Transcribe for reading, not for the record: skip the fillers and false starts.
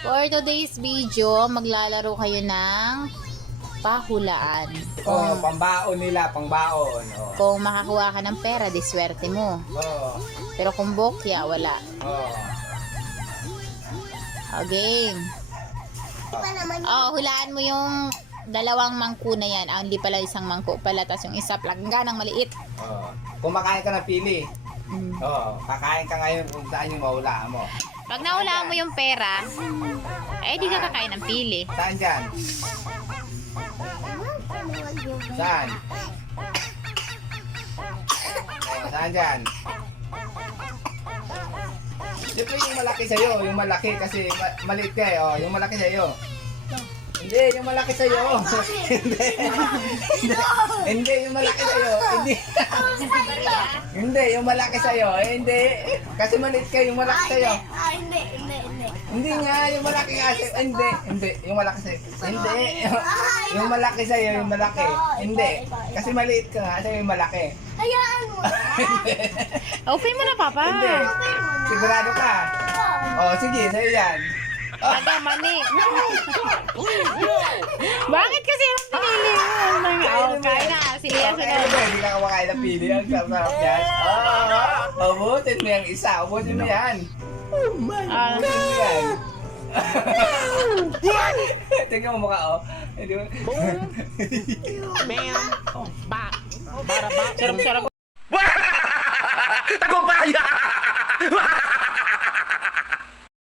For today's video, maglalaro kayo ng pahulaan. Pambaon nila, pangbaon. Kung makakuha ka ng pera, di swerte mo. Pero kung bokya, wala. Game. Hulaan mo yung dalawang mangko na yan. Hindi pala isang mangko pala. Tapos yung isa plangganang maliit. Kumakain ka ng pili. Kakain ka ngayon kung saan yung mahulaan mo. Pag nahulaan mo yung pera, di ka kakain ng pili. Saan dyan? Saan? Saan dyan? Siyempre yung malaki sa'yo, yung malaki kasi maliit ka yung malaki sa'yo. Hindi, yung malaki sa'yo. Hindi, yung malaki sa'yo. Hindi, yung malaki sa'yo. Hindi, kasi maliit ka, yung malaki sa'yo. Hindi nga, yung malaki kasi. Hindi, yung malaki sa'yo. Hindi, yung malaki sa'yo, yung malaki. Hindi, kasi maliit ka nga, sa'yo yung malaki. Hayaan mo. Open mo na, Papa. Hindi, sigurado ka. Sige, sa'yo yan. Mani. Bakit kasi yung pinili mo? Kaya na, siya sunod. Hindi ka kumakain ng pili. Ang sarap yan. Ubusin mo yung isa. Ubusin mo yan. Ubusin mo yan. Tingnan mo mukha, Sarap-sarap. Tagumpay!